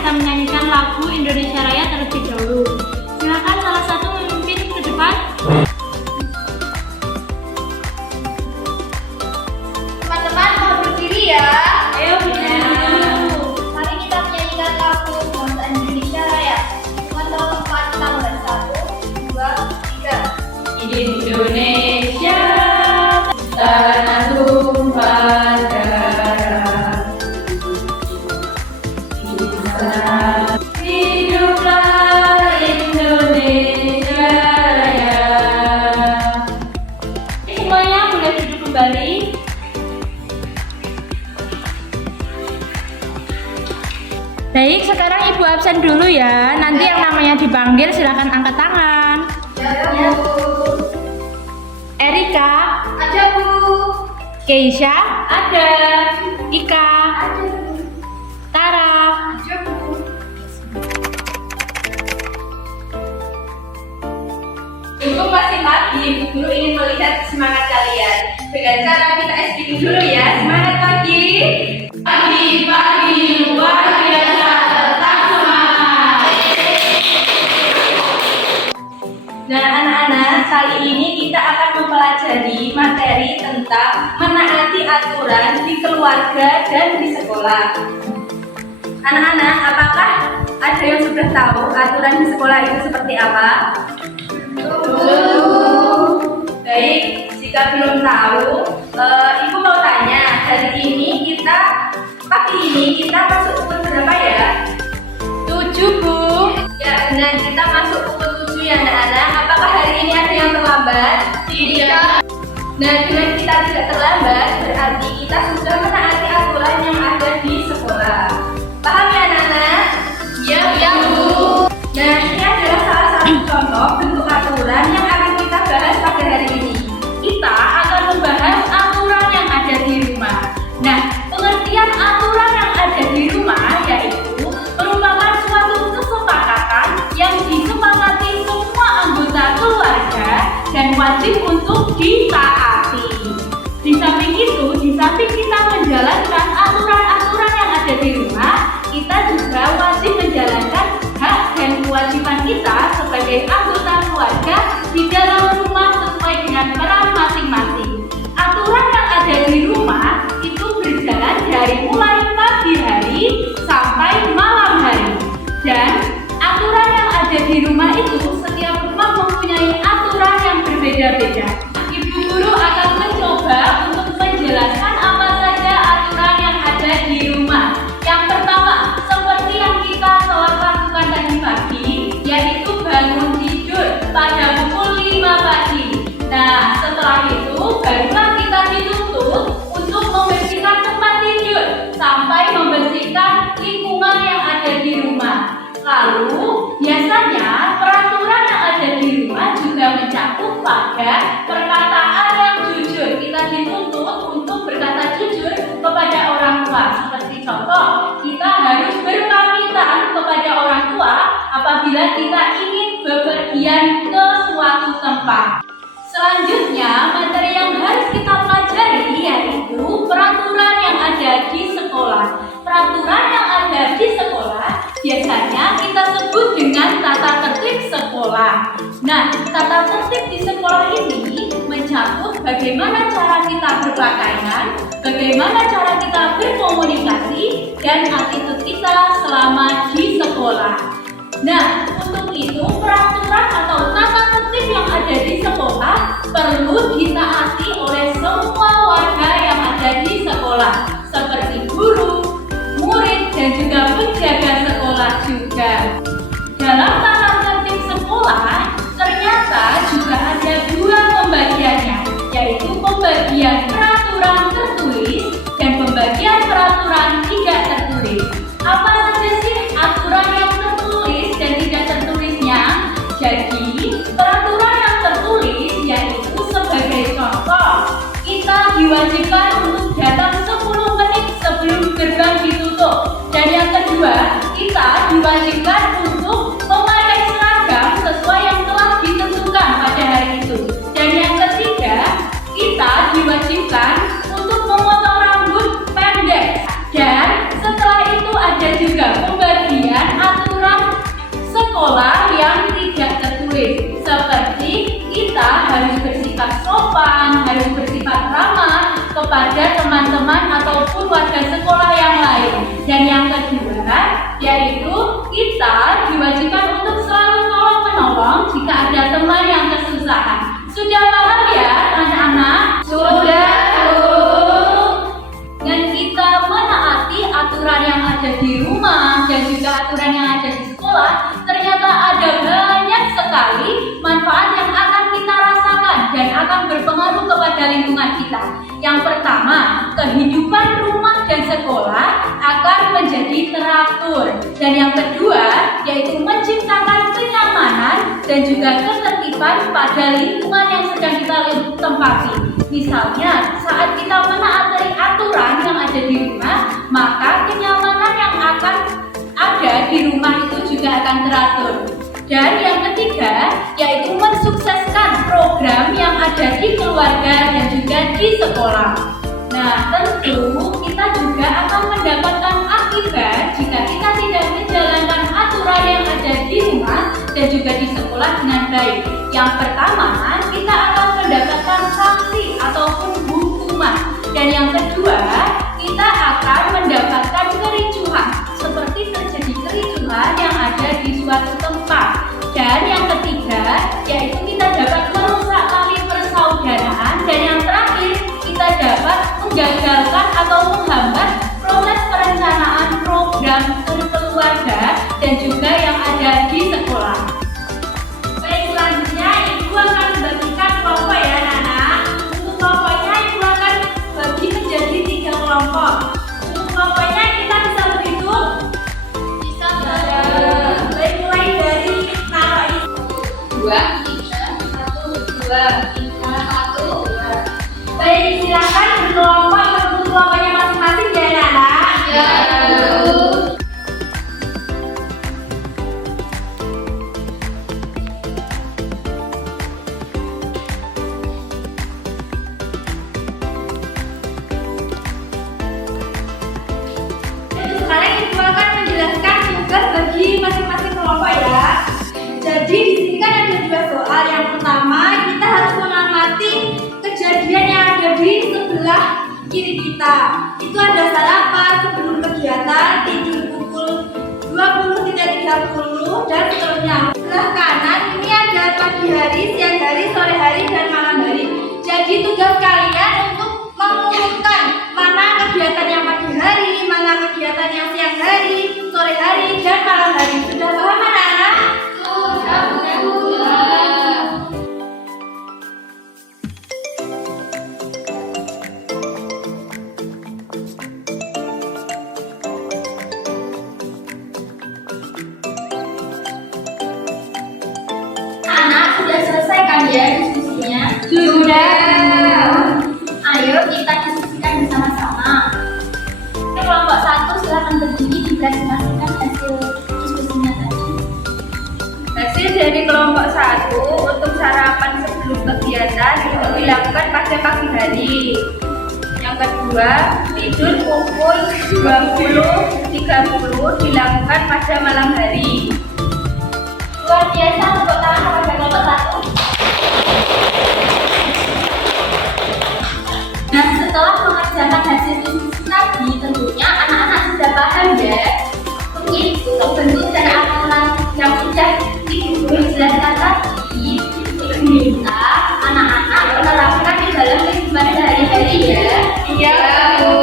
kita menyanyikan lagu Indonesia Raya terlebih dahulu. Silakan salah satu memimpin ke depan. Teman-teman mau berdiri ya. Ayo berdiri dulu. Mari kita menyanyikan lagu Bangsa Indonesia Raya. Dengan tempat kita mulai 1, 2, 3. Indonesia tanah tumpah darah, hiduplah Indonesia Raya. Semuanya boleh duduk kembali. Baik, sekarang Ibu absen dulu ya. Nanti yang namanya dipanggil silakan angkat tangan. Ya, Bu. Erika, Ada, Bu. Keisha, ada. Ika, Ada, Bu. Tara. Ada, Bu. Untuk masih pagi, Ibu Guru ingin melihat semangat kalian. Dengan cara kita SPP dulu ya. Semangat pagi. Pagi luar biasa, tetap semangat. Nah anak-anak, kali ini kita akan mempelajari materi tentang menaati aturan di keluarga dan di sekolah. Anak-anak, apakah ada yang sudah tahu aturan di sekolah itu seperti apa? Baik, jika belum tahu, Ibu mau tanya, pagi ini kita masuk pukul berapa ya? 7, Bu. Ya benar, kita masuk pukul 7 ya anak-anak. Apakah hari ini ada yang terlambat? Tidak. Nah, dengan kita tidak terlambat, berarti kita sudah menaati aturan yang ada di sekolah. Paham ya anak-anak? Ya, Bu. Nah, ini adalah salah satu contoh bentuk aturan yang akan kita bahas pada hari ini. Kita akan membahas aturan yang ada di rumah. Nah, pengertian aturan yang ada di rumah yaitu merupakan suatu kesepakatan yang disepakati semua anggota keluarga dan wajib untuk ditaati. Di samping itu, di samping kita menjalankan aturan-aturan yang ada di rumah, kita juga wajib menjalankan hak dan kewajiban kita sebagai anggota keluarga di dalam rumah sesuai dengan peran masing-masing. Aturan yang ada di rumah itu berjalan dari mulai pagi hari sampai malam hari. Dan aturan yang ada di rumah itu setiap rumah mempunyai aturan yang berbeda-beda. Ibu guru akan mencoba untuk menjelaskan apa saja aturan yang ada di rumah. Yang pertama, seperti yang kita telah lakukan tadi pagi, yaitu bangun tidur pada pukul 5 pagi. Nah, setelah itu barulah kita dituntut untuk membersihkan tempat tidur sampai membersihkan lingkungan yang ada di rumah. Lalu, biasanya peraturan yang ada di rumah juga mencakup pada perkataan yang jujur. Kita dituntut untuk berkata jujur kepada orang tua. Seperti contoh, kita harus berpamitan kepada orang tua apabila kita ingin bepergian ke suatu tempat. Selanjutnya, materi yang harus kita pelajari yaitu peraturan yang ada di sekolah. Peraturan yang ada di sekolah biasanya kita sebut dengan tata tertib sekolah. Nah, tata tertib di sekolah ini mencakup bagaimana cara kita berpakaian, bagaimana cara kita berkomunikasi, dan attitude kita selama di sekolah. Nah, untuk itu peraturan atau tata tertib yang ada di sekolah perlu ditaati oleh semua warga yang ada di sekolah, seperti guru, murid, dan juga penjaga sekolah juga. Dalam tata tertib sekolah ternyata juga ada 2 pembagiannya, yaitu pembagian peraturan tertulis dan pembagian peraturan tidak tertulis. Apa saja sih aturan yang tertulis dan tidak tertulisnya? Jadi, peraturan yang tertulis yaitu sebagai contoh, kita diwajibkan untuk datang 10 menit sebelum gerbang ditutup. Dan yang kedua, kita diwajibkan untuk memakai seragam sesuai yang telah ditentukan pada hari itu. Dan yang ketiga, kita diwajibkan untuk memotong rambut pendek. Dan setelah itu ada juga pembagian teman yang kesusahan. Sudah paham ya anak-anak? Sudah, Bu. Dan kita menaati aturan yang ada di rumah dan juga aturan yang ada di sekolah, ternyata ada banyak sekali manfaat yang akan kita rasakan dan akan berpengaruh kepada lingkungan kita. Yang pertama, kehidupan rumah dan sekolah akan menjadi teratur. Dan yang kedua, yaitu menciptakan kenyamanan dan juga ketertiban pada lingkungan yang sedang kita tempati. Misalnya, saat kita menaati aturan yang ada di rumah, maka kenyamanan yang akan ada di rumah itu juga akan teratur. Dan yang ketiga, yaitu mensukseskan program yang ada di keluarga dan juga di sekolah. Nah, tentu kita juga akan mendapatkan akibat jika kita tidak menjalankan aturan yang ada di rumah dan juga di sekolah dengan baik. Yang pertama, kita akan mendapatkan sanksi ataupun hukuman. Dan yang kedua, kita akan mendapatkan kericuhan, seperti terjadi kericuhan yang ada di suatu tempat. Dan yang ketiga, yaitu kita dapat merusak tali persaudaraan. Dan yang terakhir, kita dapat menggagalkan atau menghambat proses perencanaan program keluarga dan juga yang ada di sekolah. Baik, selanjutnya Ibu akan membagikan kelompok ya anak-anak. Untuk kelompoknya Ibu akan bagi menjadi 3 kelompok. Untuk kelompoknya kita bisa berhitung? Bisa, Baik, mulai dari nama ini. 2, 3, 1, 2, 3, 1, 2. Baik, silakan berkelompok untuk kelompoknya masing-masing ya anak-anak. Ya, Bu. Sekarang Ibu akan menjelaskan tugas bagi masing-masing kelompok ya. Jadi di sini kan ada 2 soal. Yang pertama, kita harus mengamati kejadian yang ada di sebelah kiri kita. Itu ada sarapan sebelum kegiatan, tidur pukul 20.30 dan seterusnya. Sebelah kanan ini ada pagi hari, siang hari, sore hari, dan malam hari. Jadi tugas kalian untuk mengurutkan mana kegiatan yang pagi hari, mana kegiatan yang siang hari, sore hari, dan malam hari. Sudah paham anak-anak? Sudah, Bu. Anak sudah selesai kan ya diskusinya? Sudah. Ayo kita diskusikan bersama-sama. Kelompok 1 silakan berdiri dipresentasikan hasil diskusinya tadi. Hasil dari kelompok 1 untuk sarapan sebelum kegiatan itu dilakukan pada pagi hari. Yang kedua, tidur pukul 20.30 dilakukan pada malam hari. Luar biasa untuk tangan kepada kelompok 1. Nah, setelah mengerjakan hasil diskusi tadi, tentunya anak-anak sudah paham ya. Mungkin untuk bentuk dan aturan yang sudah Ibu jelaskan tadi, Ibu minta anak-anak menerapkan di dalam kehidupan sehari-hari ya. Iya, Bu.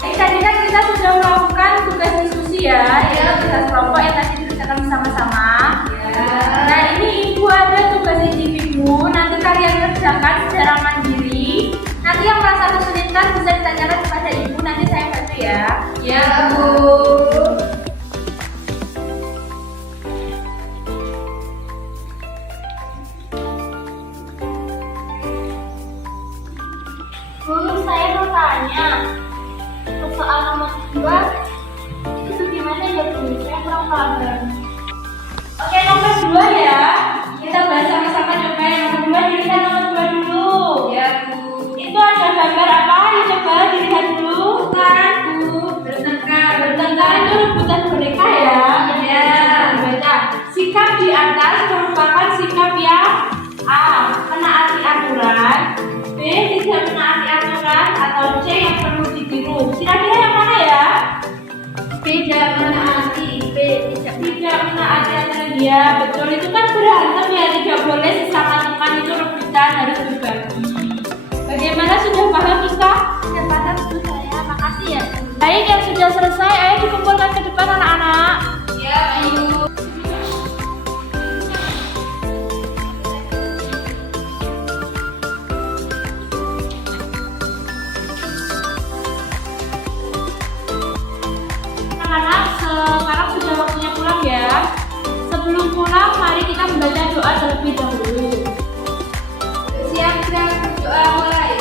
Tadi kan kita sudah melakukan tugas diskusi ya, tugas kelompok yang tadi dikerjakan bersama-sama. Nah, ini Ibu ada tugas individu, nanti kalian kerjakan secara mandiri. Nanti yang merasa kesulitan bisa ditanyakan kepada Ibu, nanti saya bantu ya. Ya, Bu. Bu, saya mau tanya. Untuk soal nomor 2, itu gimana ya Bu? Saya kurang paham. Oke, nomor 2 ya. Kita bahas sama-sama coba yang nomor 2, dilihat nomor 2 dulu. Ya, Bu. Itu ada gambar apa? Ayo coba dilihat dulu. Sekarang, Bu. Bertengkar. Bertengkar itu rebutan boneka ya. Ya. Baca. Sikap di atas merupakan sikap yang A. Menaati aturan. B. Tidak menaati aturan. Atau C. Yang perlu ditiru. Kira-kira yang mana ya? Tidak menaati, B. Iya betul, itu kan berantem ya, tidak boleh sesama teman itu rebutan, harus berbagi. Bagaimana, sudah paham Ika? Sudah paham Bu saya, makasih ya. Baik, yang sudah selesai, ayo dikumpulkan ke depan anak-anak. Ya, ayo. Anak-anak, sekarang sudah waktunya pulang ya. Sebelum pulang, mari kita membaca doa terlebih dahulu. Siap-siap berdoa mulai.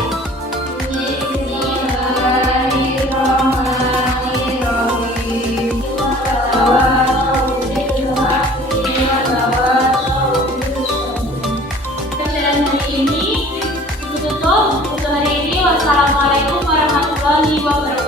Bismillahirrahmanirrahim. Pelajaran hari ini ditutup untuk hari ini. Wassalamualaikum warahmatullahi wabarakatuh.